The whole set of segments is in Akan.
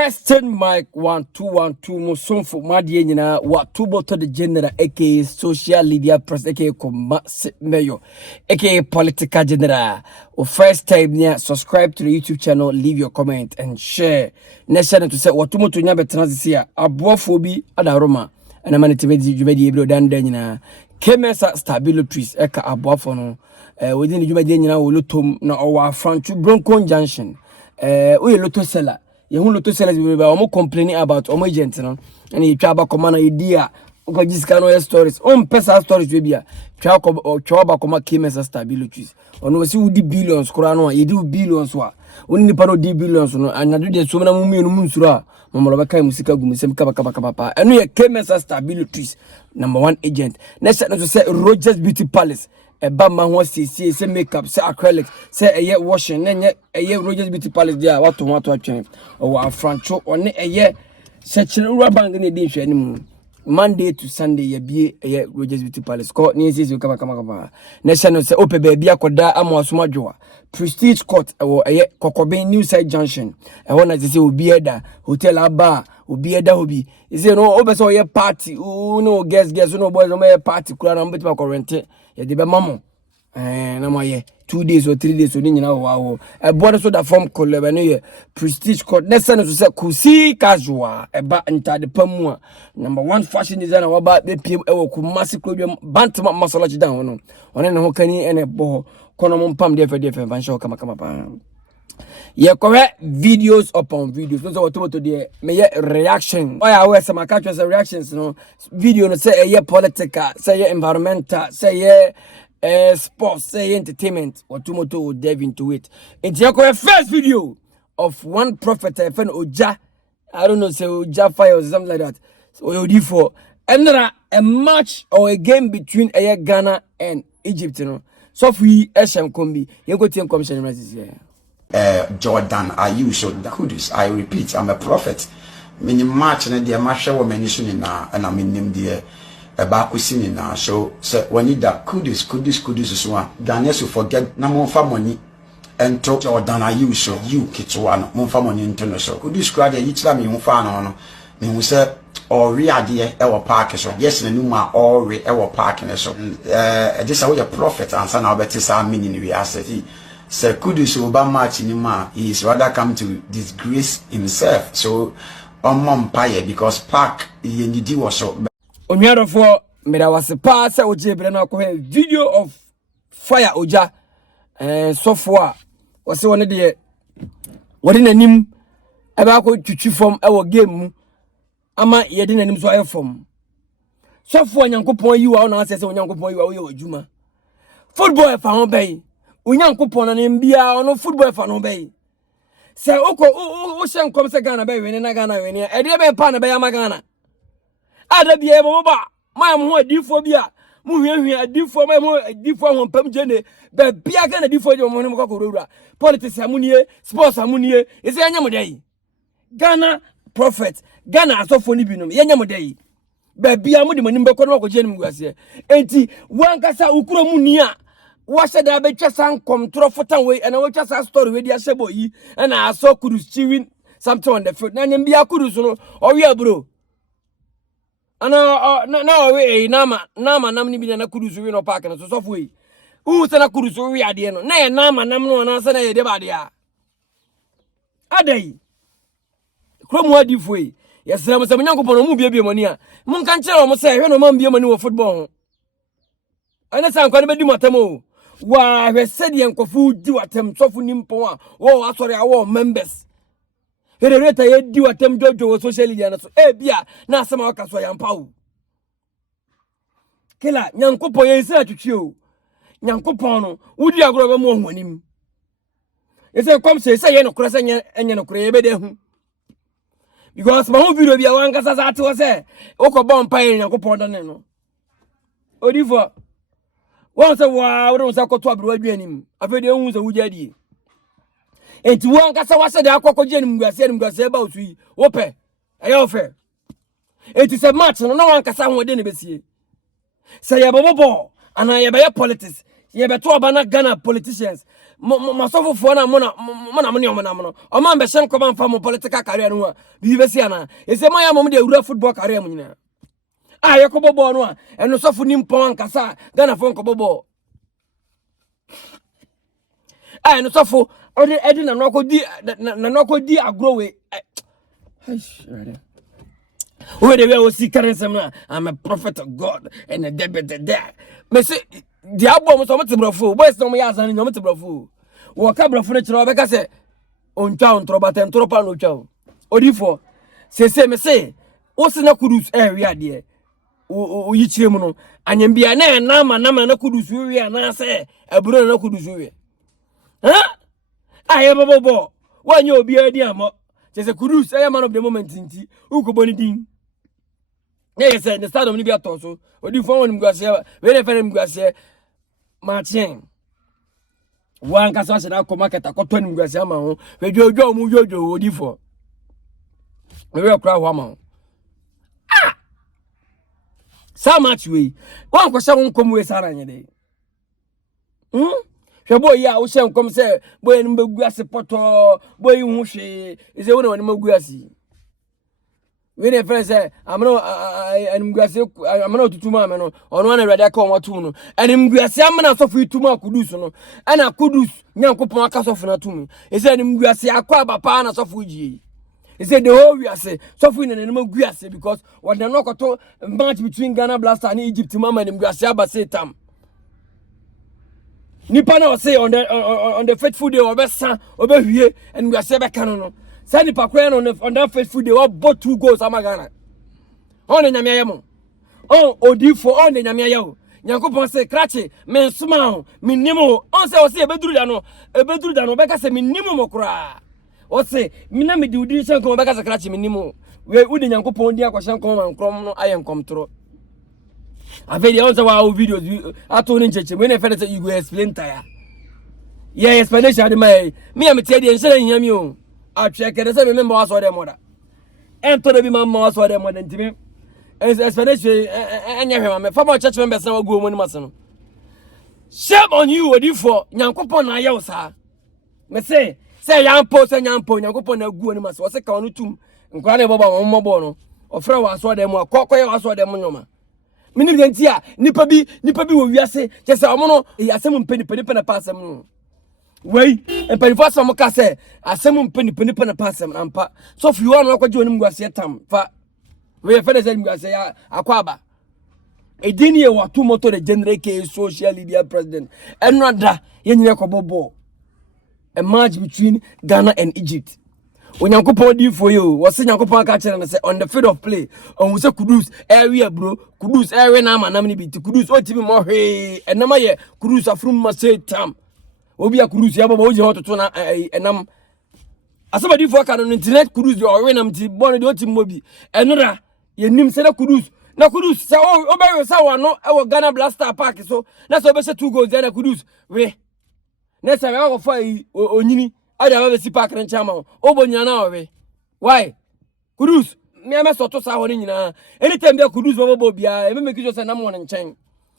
Testing mic 1212 Musonfo Madie nyina wa tubo to the general aka social media press aka commerce mayor aka political general. Or first time near subscribe to the YouTube channel, leave your comment and share. Next channel to say watumo to nya betena sia aboafo bi adaroma and amane timedi djumedi ebro dan nyina kemesa stabilities eka aboafo no within the djumedi nyina wo lotom na owa franchu bronco junction we loto seller you loto sellers be complaining about agent no and you try about command idea ko jiska stories personal stories we bia try ba koma kemesa stabilities ono si udi billions kura no ye di billions wa oni ni paro di billions no anadu de so na mu mu nsuro a momolo be kai musika gumisem kaba eno ye kemesa stabilities number 1 agent next no say Rogers Beauty Palace eba ma ho say makeup say acrylic say eye washing na eye Rogers Beauty Palace dia wato atwen o wa francho one eye se chirura bang na di hwe animu Monday to Sunday ye bie eye Rogers Beauty Palace ko ni sisi kaba na channel say ope ba bia koda amoasoma dwoa Prestige Court or Kokobe New Side Junction. I want to say Ubieda Hotel Aba Ubieda Hobi. Is there no over so ye party? Oh no, guess no boys no party. Kura na mbeti makorente. Ya debe mamo. Na ma 2 days or 3 days so ni na wow. Boy so da form collab na ye Prestige Court. Next time so say kusi casual. Eba enta de pamu. Number 1 fashion designer waba be pm e wo kumasi krodwe bantama masala chi dan hono. One na ho kani ene bo kono mompam defe vansho kama pa ye correct videos upon videos no so what to the me reaction why I wear some catch reactions no video no say ye political say ye environmental say ye sports say ye entertainment what to will dive into it. It's your correct first video of one prophet FN Oja, I don't know, say Oja fire or something like that, so Odifo and a match or a game between Ghana and Egypt, you know. So we Esham Kombi, you go to commission this year. Jordan, are you so Kudus? I repeat, I'm a prophet. Many match and the Masha woman is in now, and I'm in them dear a bakusin now. So when you that Kudus is one. Daniel you forget no more for money and talk Jordan, are you so you kids one more for money international. Kudus cried each time you found on me who said or readie our park so yes na numa or re our park na so this are your prophet and son better say meaning we asset say could so ba match ni ma he is rather come to disgrace himself so on empire because park he need was so onwaro for me da was pass oje bre na ko video of fire oja so for was one de wodi nanim e ba ko twitwi form e wo game mu ama yedi nanim so ayefom so fo nyankopon yiwa ona ase se nyankopon yiwa wo ye wadwuma football fa ho bay nyankopon na mbia ono football fa no bay se oko o hyenkom se Ghana bay we na Ghana we ne e de be pa na bay ama Ghana ada bia e bo ba ma mo adifo bia mu hwehwe adifo ma mo adifo ho pam jene be bia Ghana adifo je mo ne mo kokoro politics amunie sports amunie e se anya mo dey Ghana prophet Ghana asofo ni binom ye nyam dey ba bia mo de manim be kono ko jenim guase enti wankasa ukuro mu ni a wa sheda be twesa nkom trofotan we na wa twesa story we dia shebo yi na aso cruise chiwin something on the field na nyam bia cruise no o we bro ana na we nama nam ni bi na cruise we no park na so sofo yi u se na cruise we ade no na ye nama nam no na se na ye de ba de a adai kromu adifo yi yesram se nyankopon mu biebie mani a mun kan kire mo se hwe no man bie mani wo football ho ana san kwa ne bedi matamo wa hwe se de enkofu di watem sofu nimpo a wo asori a wo members herereta ye di watem jojo wo social media na so bia na asema waka so yampa wo kila nyankopon ye se atwetwe o nyankopon no wudi agoro ba mu honim yese kom se ye no kura se enye no kura ye be de hu because my whole video be one kasa sa ati say okobon pan Yakopon dan no odifo won say wa won say koto abro aduanim afede hu say wujadi enti won kasa wa say da akokogye anim guase ba osu wo pe aye ofe enti say match no one kasa ho de ne besie say ye bobo ana ye be politics ye be to oba na Ghana politicians masofo fo na mo ne o no o man be hye nkoma mfa mo political career no a bi be sia na ese man ya mo de awura football career mo nyina yakobo ball no a eno sofo ni mpon ankasa Ghana fo nkobo ball eno sofo odi na no akodi agro we who they will see currency. I'm a prophet of God and a debit there. Me say the album so much brofo. Boys no me yazan no much brofo. Wo ka brofo ne kire obeka say on town trobaten tropa no twa. Odifo say me say wo se na kudus wi ade. O yi kire mu no anyam bia na na kudus wi na say aburo na kudus wi. Ha? Aye bobo. Wanye obi adi amo. Say kudus man of the moment nti ukoboni din. Yes, the start of Libya Tosso, or do phone Guasia, very fair Guasia, Martin. One Casas and market a cotton Guasiama, where Jojo Mujojo would you for. We will cry woman. So much we. One question come with Sarah day. Your boy, ya, who shall come say, boy, and Guasi Poto, boy, you she is a one of Muguasi. When the friend say, I'm not to mamma on one red call or two, and in Guasiamana so free to mark Kudus, and I could do Yankopon Casofina to me. He said, in Guasia Quaba Panas of Fuji. He said, the whole we say, suffering and animal Guasi because what the knock match between Ghana Blaster and Egypt, Mamma and Guasiaba say tam. Nipana was say on the faithful day of Bessa over here and Guasiaba Canon. Sani pakwen on that faithful day bought 2 goals amagana. On the nyamiayamo. On odifo on the nyamiayo. Nyankopon say krache men suma minimo. On say o say ebeduru dano beka say minimo mokra. O say mina me di udi shanko beka say krache minimo. We udi Nyankopon di akwashanko man krom no ayen komtro. Ave dey on say wa videos ato ni ncheche when e fere say you go explain tire. Yeah, explanation dey me am tie dey nshare nyami o. I check it. I remember what's all them mother. And to the be my mouse or them than to me. Explanation and you former church members now go money mason. Shame on you, what you for? Yankopon na yo sir. Me say young post and young pon, Yankopon na go money mason. What's a count to Granny Baba on Mobono? Or Fra was saw them or Cocoy was saw them on Minimum tia, Nipa be we say, just a mono, he has some penny pass them. Wait, and penny for some case, as some penny pass them and pa. So if you want to walk with you, go see a tam. We are finished and go say, Aquaba. A dinner or 2 motor the general case social media president. And not that, Yenyakobo. A match between Ghana and Egypt. When Yankopon did for you, was saying Yankopon catcher and say on the field of play, on was a Kudus area, bro. Kudus area, Namani be to Kudus, what even more, hey, and Namaya, Kudus are from Marseille tam. Obi a cruise yaba bo je hototo na enam asabadi fo ka no internet cruise o wenam ti bon de otim mobi enora yenim se na cruise sa o be sa wa no e wo Ghana Blaster Park so na so be se 2 goals na cruise we na sa we go fa onyini ada ba be si park ncha ma o bonya na we why cruise me am so to sa ho ni nyina anytime be cruise bo bia e me make sure say na mo nchen.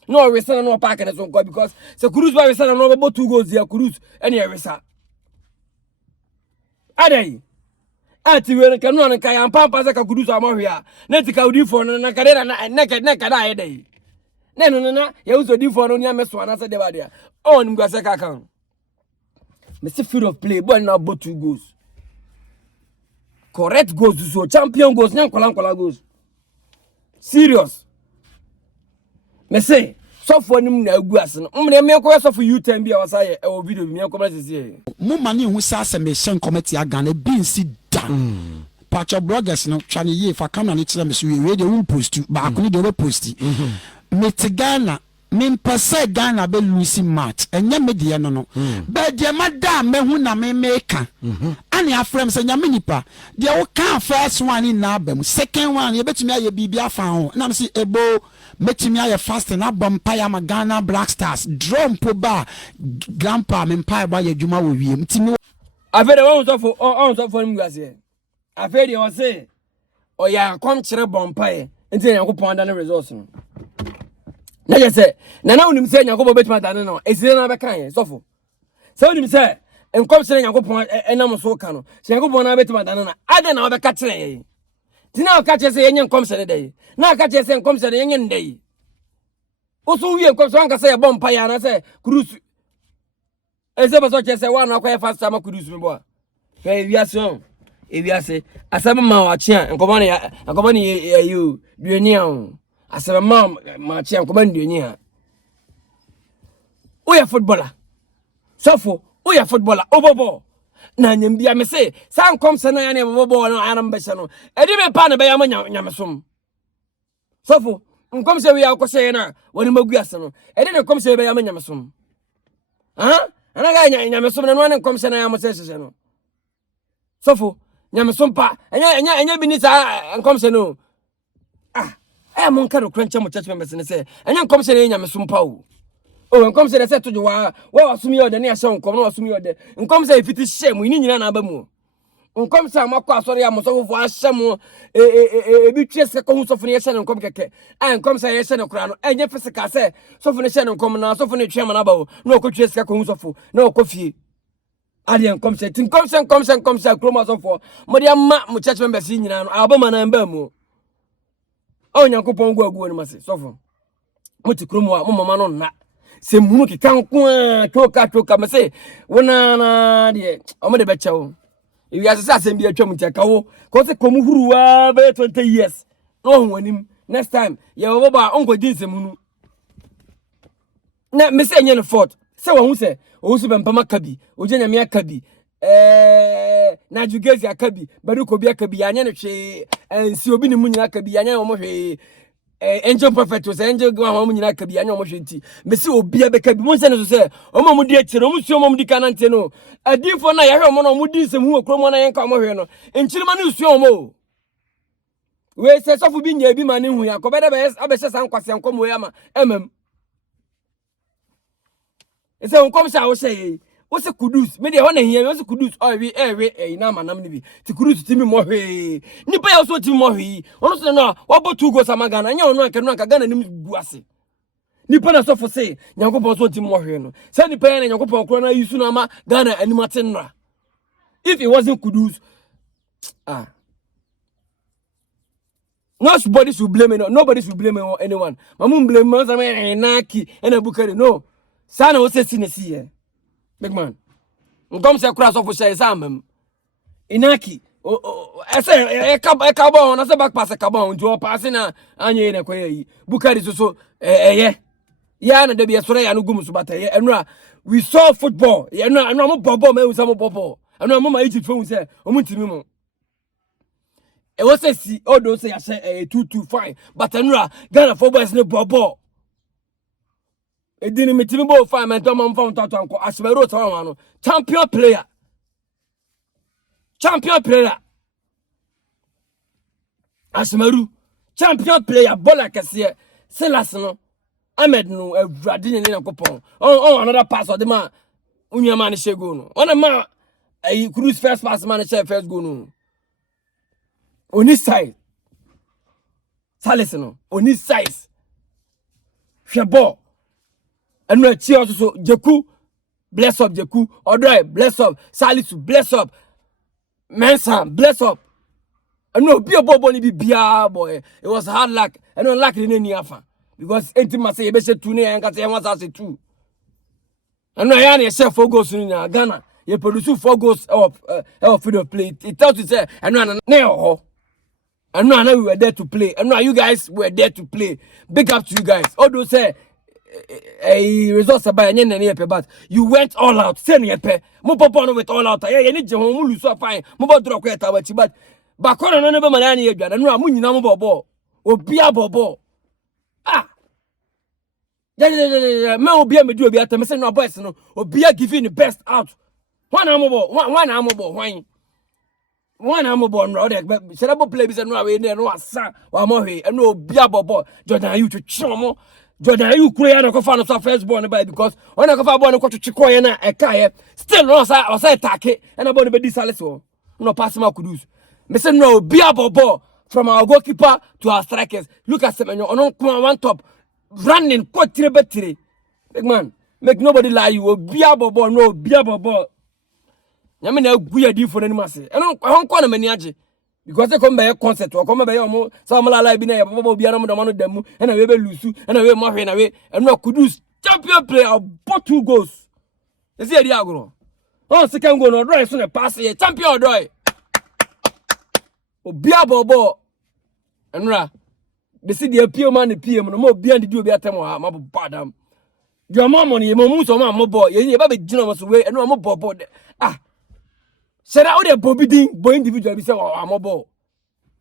No, we send no park and so because the cruise by we send no about 2 goals here cruise any resa. Adai. Ati we can no kan yan pampa za ka cruise ama hwea. Na tika udi for na kadera na neka na edai. Na ya uso di for no nya meso na se de ba dia. On ngwase ka kan. Me see field of play boy na about 2 goals. Correct goals so champion goals nya kola goals. Serious. Me say so for nim na agu ase no me ko so for U10 bia wasaye e wo video bi me ko blase mo mani hu sa se me hyen committee agane bi nsi dan patch bloggers no twane ye fa camera ni tira me so we dey won post ba ko ni dey post me te Ghana me pese Ghana be Lucy match enye media no ba de mada me hu na me meka ani afrem se nya menipa de wo kan first one na abam second one ye betumi aye bibia fa ho na me si ebo metimi aye fast na vampire ma Ghana Black Stars drum po ba grandpa me empire ba ye djuma wo wie mtimi afede won so for nim gase afede o say o ya kom kire vampire nti Yankopon anda na results no na je say na unim say Yankopon betima anda no esire na be kan ye so for So you say and come say Yakopon enam so ka no. Se Yakopon na betima dan na. Ade na obeka kire ye. Ti na ka kire say enye come say dey. Na ka kire say come say enye ndey. Oso wie come so anka say bom pa ya na say cruise. Eze ba so kire say wa na akwa fast time cruise me bo. Hey wiase ewiase asem ma wa chia enkoba ne you duani an asem ma chia enkoba ne duani a o ya footballer sofo o ya footballer obobo na nyam bia me say san kom se na ya ne obobo no anam be se no edi me pa na be ya ma nyamesom sofo nkom se wi akose na woni magu ase no edi ne kom se be ya ma nyamesom ha ana ga nyamesom na no ne kom se na ya mo se se no sofo nyamesompa enya bi ni sa nkom se no mon ka do kranche mo church members ne se enya nkom se ne nyamesompa o nkom se ne se tojo wa wasumi ode ne ahye nkom na wasumi ode nkom se fiti hye mo ni nyina na aba mu nkom se amakọ asori ya mo sofo ahye mo bi tue se ko hu sofo ne hye nkom keke nkom se hye ne kura no enya physical se sofo ne hye nkom na sofo ne tue ma na ba o na okotue se ko hu sofo na okofie Adian come say, chroma so for Modia ma church members in Alabama and Bemu. Oh, Yankopon go and must so for Muti Chroma, Mamma non na. Say Muki can't toka, say, when dear, I'm the betcha. If you have a be a chum takao, cause a comu 20 years. No, when him next time, your uncle did some. Na me say nyane fort say wo hu say o su bempama kabi o je nyame akabi na jugezi akabi bari ko bi akabi anya ne hwe ensi obi ne mu nyina akabi anya wo mo hwe angel prophet o say angel go ho mo nyina akabi anya wo mo hwe nti me say obi abekabi mo say ne so say o mo mu di akire o mu su o mo di kanante no adifo na ya hwe mo no mo di nsem hu okro mo na yenka mo hwe no enchirima ne su o mo we say sofu bi nya bi ma ne hu ya ko beda be abehye san kwase nkom we ama Ese unkom sha wo say wo se kudus me de ho na hia wo se kudus o we na manam ni bi ti kudus ti mi mo hwe nipa ya so ti mo hwe ono so no wo bo 2 goals amagana anya ono anka gana ni gu ase nipa na so fo say nyankopon so ti mo hwe no say nipa ya na nyankopon kro na yusu na ama gana animate nra if it wasn't kudus nobody should blame anyone mamu blame man say na ki na bukari no sana wo se sinesi ye big man ngom se kura so fo shey samam inaki ese e ka bo na se back pass ka bo nti o pass na anye na kwa yi bukari so ye ya na de bi esore ya no gum so bata ye enura we saw football ye enura mo bobo ma we saw mo bobo enura mo ma Egypt fo say o mu timi mo e wo se si odo se ya she 2-2 fine but enura Ghana for boys ne bobo edini mitimi bo fa men to mo fam tato anko asbero to wan no champion player asmaru champion player bola kese Silas no Ahmed no awrade ne nakopon on another pass of the man unya man shego no on ma cruise first pass man share first go no oni side Silas no oni size hwebo enu achi so Jeku bless up Jeku Odoi bless up Salisu bless up Mensa bless up enu obi obobo ni bibia boy it was hard luck enu luck ni ni afa because enti say e be se 2 ne yanka say wan say 2 enu ya na share 4 goals ni na Ghana you produce 4 goals of field of play it tells you say enu na ho enu na we were there to play enu you guys were there to play big up to you guys although say a results about any nepe but you went all out send yepe mo popo no with all out ye ni je ho mu luso fine mo bo drop kweta wachi but bakoro no be manani ye dwana no mu nyina mo bobo obi abobo me obi amedi obi atam say no boys no obi a giving the best out one amobo no de serebo play bi say no we no asa wa mo hwe no obi abobo Jordan you to chomo Jordan you kure na ko fa no first born by because when I go fa born ko chiko ye na e ka ye still no say attack and about be disale so no pass ma kudus me say no be abobo from our goalkeeper to our strikers look at Semenyo on one top running ko tire betire big man Make nobody lie you. Obia bobo no obia bobo. Nyame na guya di for anima se. Eno hon kwa na mani age. Because they come by a concert or come by your mo some la bi na ya bobo bia na mo dama no damu. E na we be lusu. E na we mo hwe na we. Eno kudus champion player bought 2 goals. You see the agro. Oh, second goal no draw so na pass here. Champion draw. Obia bobo. Enra. They see the PM man the PM no mo bia ndi obi atem ha ma badam. Your mom money mo mu so ma mo boy. Ye ba be gina mo so we eno mo bobo. Ah. Said out there Bobby Ding, boy individual be say I'm a ball.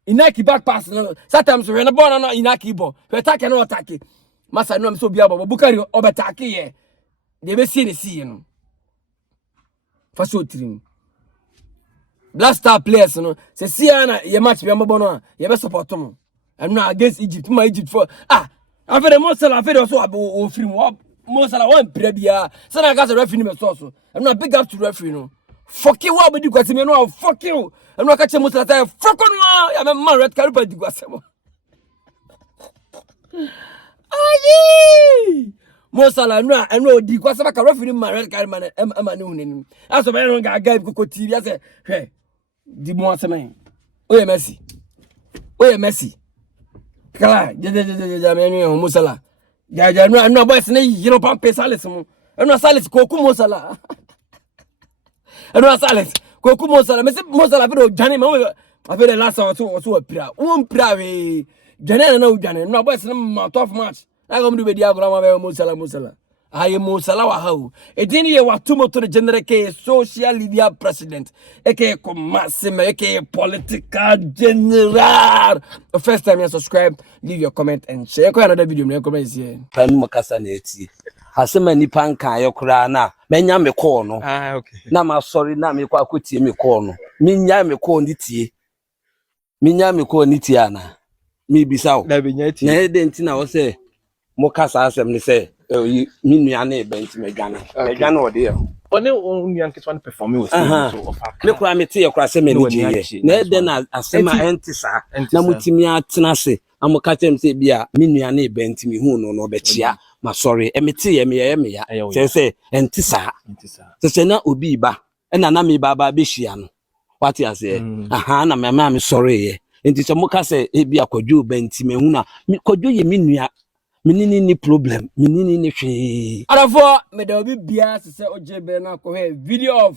Inaki back pass no. Sometimes when a ball no inaki ball. We attack and no attack. Massa no am so bia baba. Bukari over attack here. They be see you know. For so trim. Black star players no. Say see na ye match be ambo no. Ye be support them. I'm not against Egypt. My Egypt for after the Mosala after also o free mo. Mosala one prebia. So na gas referee me so. I'm not big up to referee no. Fuck you, what do you know? Fuck you. I'm not catching most of the time. Fuck on, I'm a man, red carpet. Do you Aye, Mosala, no, I know. Do you want some referee? My red carpet, I'm a new. As a man, I gave Coco TV. I said, hey, the more man. Oh, Messi. Oh, Messi. Kala, Mosala. I'm not boys, you know, pump Salis. I'm not Salis, Coco Mosala. I don't silence. Koku Mosala. Me say Mosala video Johnny me. I feel the last one so a pira. One pira we Johnny na Johnny. No boys na tough match. I go do be dia grama be Mosala. Aye Mosala wa how. E din ye wa tumo to the general ke social media president. Eke komasime eke political general. The first time you subscribe, leave your comment and share. Ko another video me comment here. Panu makasa na eti. Asema nipa nka ayokra na menya me call no okay na ma sorry na me kwa akotie me call no menya me call ni tie menya me call ni tie ana me bisawo na benya tie na ede ntina wo se mo kasa asem ni se mi nua na ebe nti me dwane ode yo one nyan kitwa perform we so of me kura me tie kura se me ni je na ede na asema entisa na mutimi atena se amoka tem se bia mi nua na ebe nti me hu no obechia ma sorry emeti ye me ya say entisa say na obi ba na me ba be hia no what you say na me sorry ye enti so moka say e bia kwadwo ba nti me hu na kwadwo ye me nua menini ni problem menini ni hwe arafo me da obi bia say ojebe na ko he video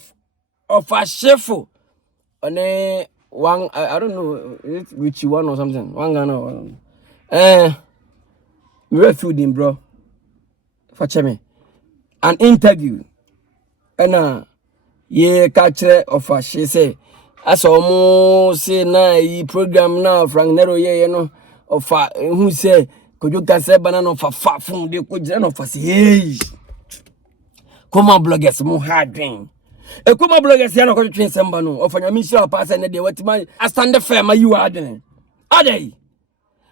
of a chef on one I don't know which one or something one Ghana me food him bro for me an interview and ye catch of a she say as almost say na yi program now Frank Nero ye no of who say could you can say banana of a fat phone they could no for say hey come on bloggers mo hard drink e come on bloggers ya no ko twin semba no of anya mission pass na dey what man I stand firm you are den adey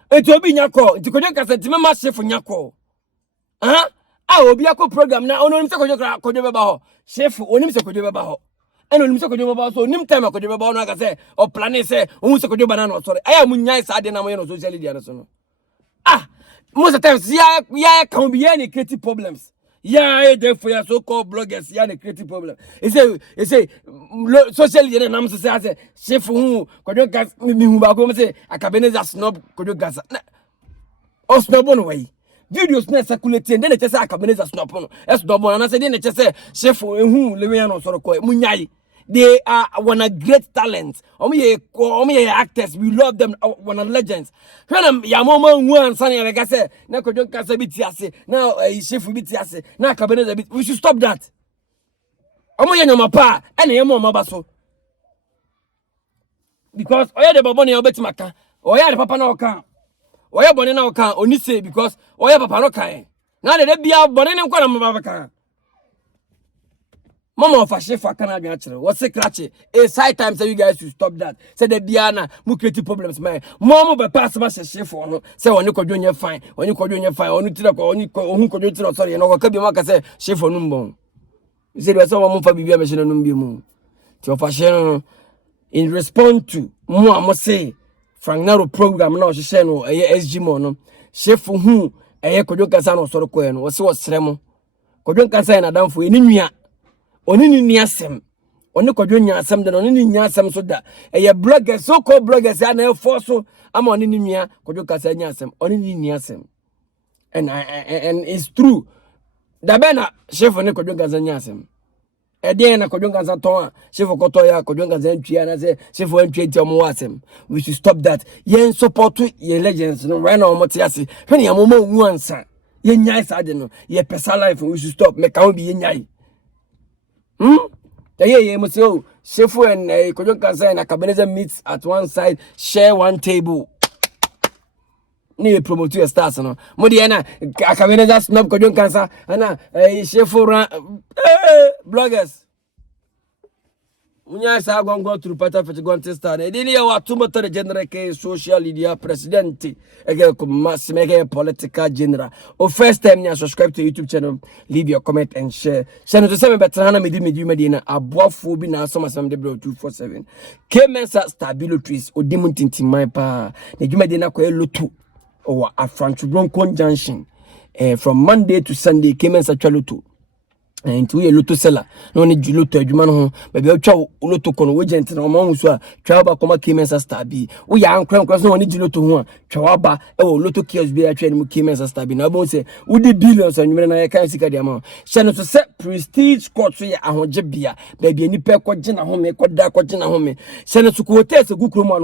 e to bi nyako nti ko dey can say ti me chef nyako obi akọ program na onim se kojo beba ho chef onim se kojo beba ho eno onim se kojo beba so onim time kojo beba no aka se o plan se onim se kojo bana no sorry aya munyai sa de na mo no social media no so no most of the times ya can be any creative problems there for your so called bloggers ya any creative problem he say social media na so say chef hu kojo gas mi hu ba ko say akabeneza snob kojo gas o snob no way videos na circulate and then it say akabeneza snap no snob na say then it say chef hu lewe no so ko munyai they are one of great talents omo actors we love them one of legends when ya mama hu ansa na be say na kojo kasa bi ti ase na chef bi ti ase na akabeneza bi we should stop that omo ye nyoma pa ene ye mo ba so because oya de babo ne obetima ka oya de papa na oka oya bone na oka oni say because oya papa no kan na de bia bone ne nkwa na mama ka mama of a chef akana bi akere what say crache a side time say you guys should stop that say the bia na mu create problems man mama be pass ma chef no say oni kodwo nye fine oni tire ko oni ohun kodwo tire sorry no ka bi maka say chef no mbon say we say mama fa bibia me shine no mbi mu ti of a chef in response to mo say Frank Nero program na o hye no SG mo no chef hu kodwo kasa no sorry ko no wo say wo sremo Kodwo Nkansa na adamfo eni nua oni ni asem oni kodwo nya asem de oni ni nya asem so da eye bloggers so called bloggers na e force ama oni ni nua kodwo Nkansa nya asem oni ni asem and it's true da bena chef ni kodwo Nkansa nya asem ede na kodwo Nkansa ton a chef koto ya kodwo Nkansa ntwia na say chef ntwia ti omo asem we should stop that yen support ye legends no right now omo ti ase hwe ne amoma wu ansa ye nyai sa de no ye personal life we should stop make am be ye nyai yeah, so Shefu and Kodwo Nkansa and Akabeneza meets at one side, share one table. Ni promote your stars, no. Modiana Akabeneza snub Kodwo Nkansa, and Shefu bloggers. Munya sa go through pata fete go testa. Edini ya watu moto de general ke social media president ege ko masimege political general. O first time you subscribe to YouTube channel, leave your comment and share. Channel to say better na medi na aboafo bi na asoma sam de bro 247. Kemensa stabilities odimuntinti mai pa. Ne dwumadi na ko elotu o Afranchu Bronco Junction. From Monday to Sunday Kemensa chalotu. And we loto seller no ni juloto adwuma no ho ba bia twa loto kono agent na omo hu so a twa ba koma Kemensa star bi wo ya ankran so ni juloto ho a twa ba e wo loto kios bi atwa ni mu Kemensa star bi na bo se wo di billions anwumere na ya kan sika dia ma hye no so se prestige court so ya ahoje bia ba bia ni pe ko gina ho me ko da ko gina ho me hye no so ko hotel se gukroma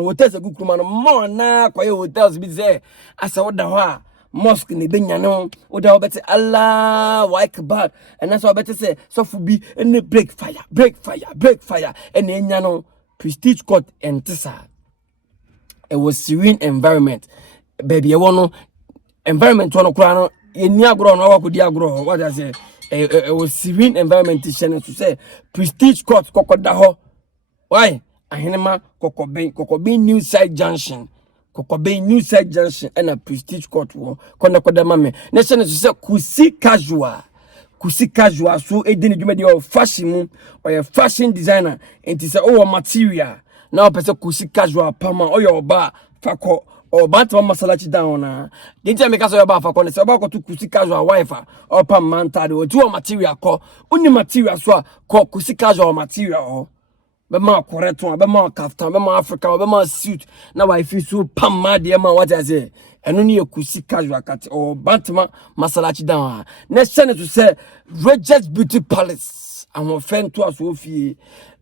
no mo na ko ye hotels bi ze asa wo da ho a mosque ni benyano oda obete Allah Akbar and that's what better say so for be any break fire and enyano prestige court and tisa it was serene environment baby no environment one kura no eni agro no akodi agro what I say it was serene environment to say prestige court kokoda ho why ahenema kokobin new side junction Kokobe new side junction and a prestige court wo kona koda mame na se say kusi casual so edini dwumadi o fashion mu or fashion designer and say oh material now person kusi casual pama o your ba fako or bantwa masalachi down na dinta make so your ba fako ne se ba ko to kusi casual wife or pam man tade o tu material ko uni material so a ko kusi casual material o Bema correct one, bema kaftan, bema Africa, bema suit. Now I feel so pam mad man what I say. And only a kusi casual cat or bantama masalachi down. Next channel to say Regis Beauty Palace. I'm a friend to us Sophie.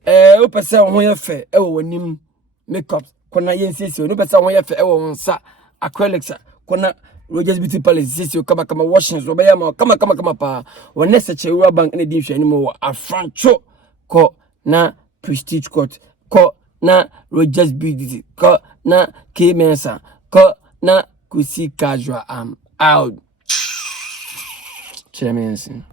Open say on your fair, nim makeup. Kona yen says you no person on your fair, sa acrylics. Kona Regis Beauty Palace says you come washing so kama pa. When next chewa bank any dish anymore. A francho ko na prestige court ko na Regis Beauty ko na Kemensa ko na kusi casual out. Chelemensi.